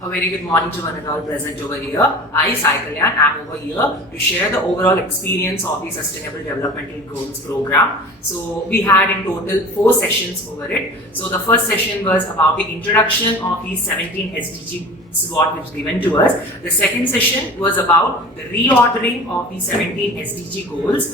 A very good morning to one and all present over here. I, Sai Kalyan, am over here to share the overall experience of the Sustainable Developmental Goals program. So we had in total 4 sessions over it. So the first session was about the introduction of the 17 SDGs what was given to us. The second session was about the reordering of the 17 SDG goals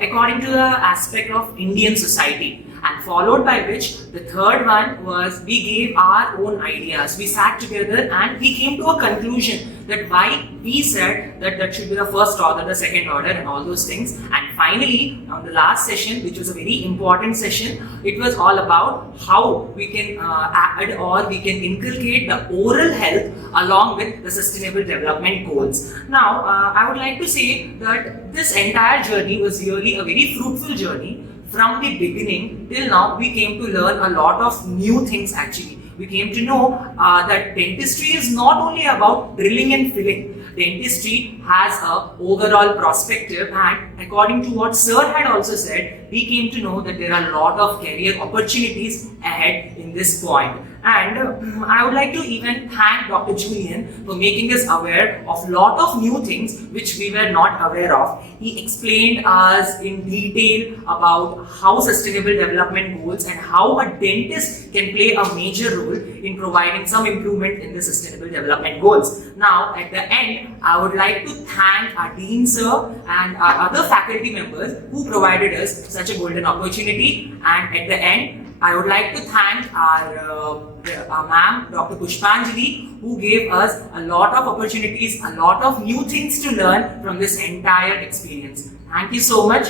according to the aspect of Indian society. And followed by which the third one was we gave our own ideas. We sat together and we came to a conclusion that why we said that that should be the first order, the second order and all those things. And finally on the last session, which was a very important session, it was all about how we can add or we can inculcate the oral health along with the sustainable development goals. Now I would like to say that this entire journey was really a very fruitful journey. From the beginning till now, we came to learn a lot of new things actually. We came to know that dentistry is not only about drilling and filling. Dentistry has a overall perspective, and according to what Sir had also said, we came to know that there are a lot of career opportunities ahead in this point. And I would like to even thank Dr. Julian for making us aware of a lot of new things which we were not aware of. He explained us in detail about how sustainable development goals and how a dentist can play a major role in providing some improvement in the sustainable development goals. Now, at the end, I would like to thank our Dean Sir and our other faculty members who provided us such a golden opportunity. And at the end, I would like to thank our ma'am, Dr. Pushpanjali, who gave us a lot of opportunities, a lot of new things to learn from this entire experience. Thank you so much.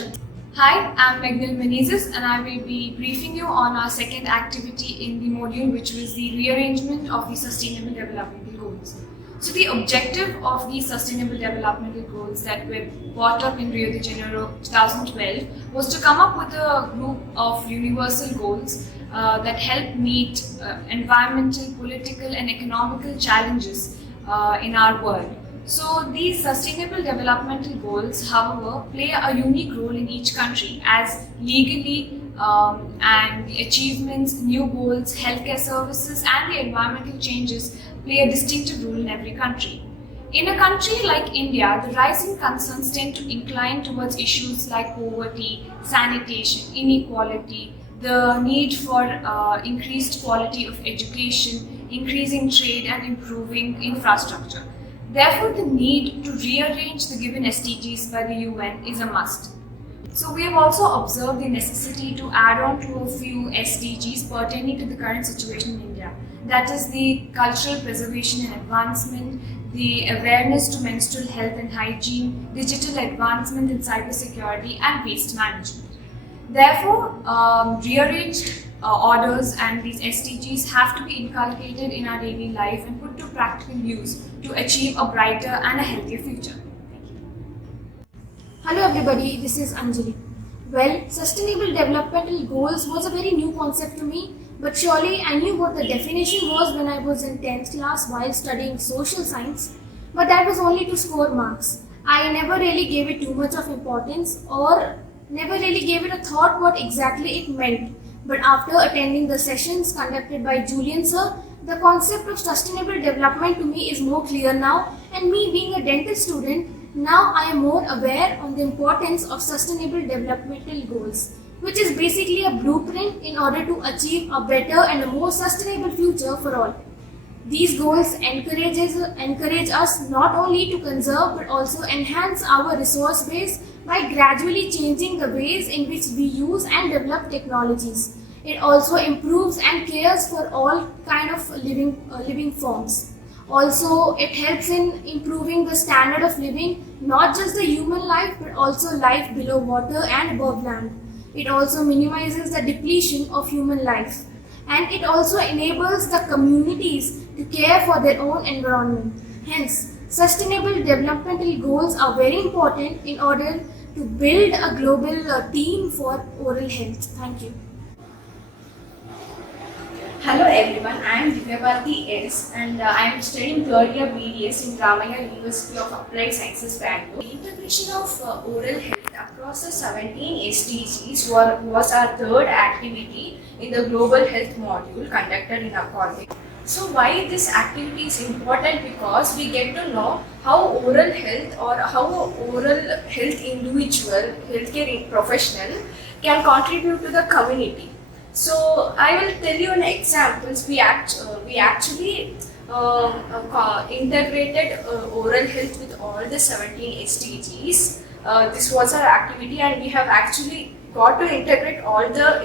Hi, I'm Megnil Menezes and I will be briefing you on our second activity in the module, which was the rearrangement of the Sustainable Developmental Goals. So the objective of the Sustainable Developmental Goals that were brought up in Rio de Janeiro 2012 was to come up with a group of universal goals that help meet environmental, political and economical challenges in our world. So these Sustainable Developmental Goals, however, play a unique role in each country as legally and the achievements, new goals, healthcare services and the environmental changes play a distinctive role in every country. In a country like India, the rising concerns tend to incline towards issues like poverty, sanitation, inequality, the need for increased quality of education, increasing trade and improving infrastructure. Therefore, the need to rearrange the given SDGs by the UN is a must. So we have also observed the necessity to add on to a few SDGs pertaining to the current situation in India. That is the cultural preservation and advancement, the awareness to menstrual health and hygiene, digital advancement in cybersecurity and waste management. Therefore, rearranged orders and these SDGs have to be inculcated in our daily life and put to practical use to achieve a brighter and a healthier future. Thank you. Hello everybody, this is Anjali. Well, Sustainable Developmental Goals was a very new concept to me, but surely I knew what the definition was when I was in 10th class while studying social science, but that was only to score marks. I never really gave it too much of importance or never really gave it a thought what exactly it meant. But after attending the sessions conducted by Julian sir, the concept of sustainable development to me is more clear now, and me being a dental student, now I am more aware on the importance of sustainable developmental goals, which is basically a blueprint in order to achieve a better and a more sustainable future for all. These goals encourage us not only to conserve but also enhance our resource base by gradually changing the ways in which we use and develop technologies. It also improves and cares for all kind of living forms. Also, it helps in improving the standard of living, not just the human life but also life below water and above land. It also minimizes the depletion of human life. And it also enables the communities to care for their own environment. Hence, sustainable developmental goals are very important in order to build a global team for oral health. Thank you. Hello everyone, I am Divyabharati S and I am studying third year BDS in Ramaiah University of Applied Sciences, Bangalore. The integration of oral health across the 17 SDGs was our third activity in the Global Health module conducted in our college. So why this activity is important? Because we get to know how oral health or how oral health individual, healthcare professional can contribute to the community. So I will tell you an examples. We actually integrated oral health with all the 17 SDGs. This was our activity, and we have actually got to integrate all the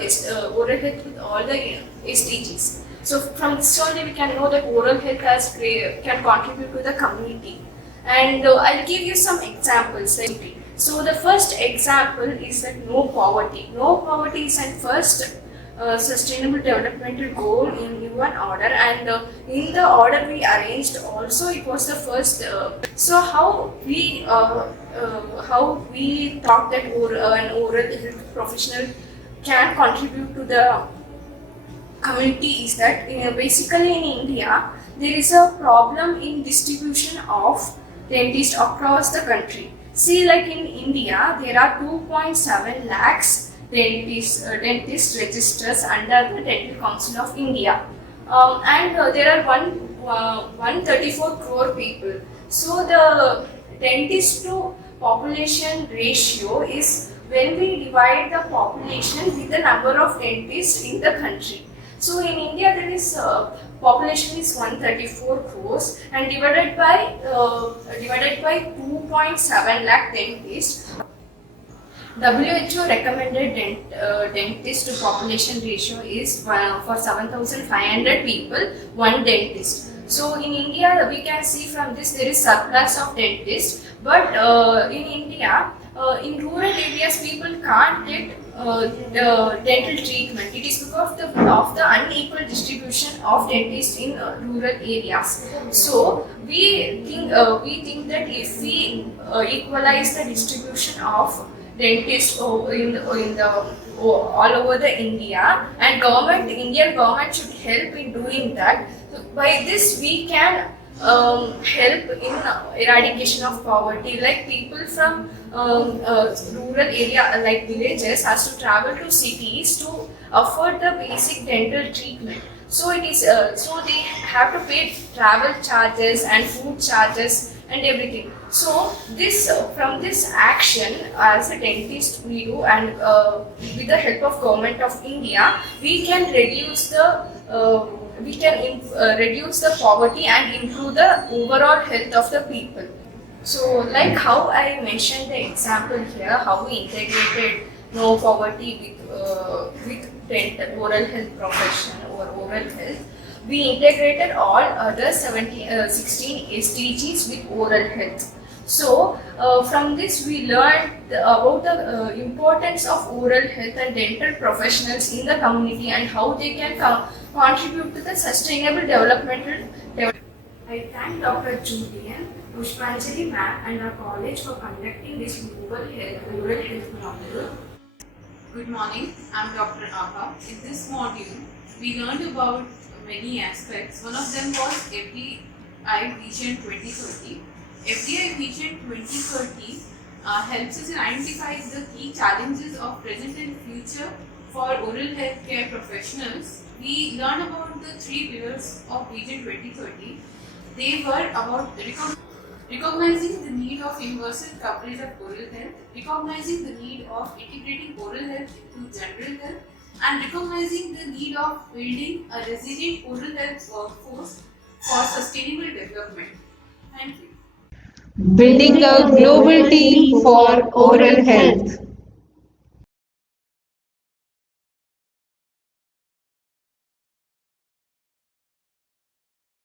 oral health with all the SDGs. So from this only we can know that oral health can contribute to the community. And I'll give you some examples. So the first example is that no poverty. No poverty is the first sustainable developmental goal in UN order, and in the order we arranged also it was the first. So how we thought that an oral health professional can contribute to the community is that basically in India there is a problem in distribution of dentists across the country. See, like in India there are 2.7 lakhs dentist registers under the Dental Council of India, and there are 134 crore people. So the dentist to population ratio is when we divide the population with the number of dentists in the country. So in India there is population is 134 crores, and divided by 2.7 lakh dentists. WHO recommended dentist to population ratio is for 7,500 people, one dentist. So in India, we can see from this there is surplus of dentists, but in India, in rural areas, people can't get the dental treatment. It is because of the unequal distribution of dentists in rural areas. So we think that if we equalize the distribution of dentists all over the India, and Indian government should help in doing that. So by this we can help in eradication of poverty. Like people from rural area like villages has to travel to cities to afford the basic dental treatment. So it is so they have to pay travel charges and food charges and everything. So this from this action as a dentist we do, and with the help of government of India we can reduce the reduce the poverty and improve the overall health of the people. So like how I mentioned the example here, how we integrated no poverty with dental oral health profession or oral health. We integrated all other 16 SDGs with oral health. So from this we learned about the importance of oral health and dental professionals in the community and how they can contribute to the sustainable developmental. I thank Dr. Julian, Pushpanjali ma'am and our college for conducting this oral health module. Good morning, I'm Dr. Abha. In this module, we learned about many aspects. One of them was FDI Vision 2030. FDI Vision 2030 helps us in identifying the key challenges of present and future for oral health care professionals. We learned about the 3 pillars of Vision 2030. They were about recognizing the need of universal coverage of oral health, recognizing the need of integrating oral health into general health, and recognizing the need of building a resilient oral health workforce for sustainable development. Thank you. Building a global team for oral health.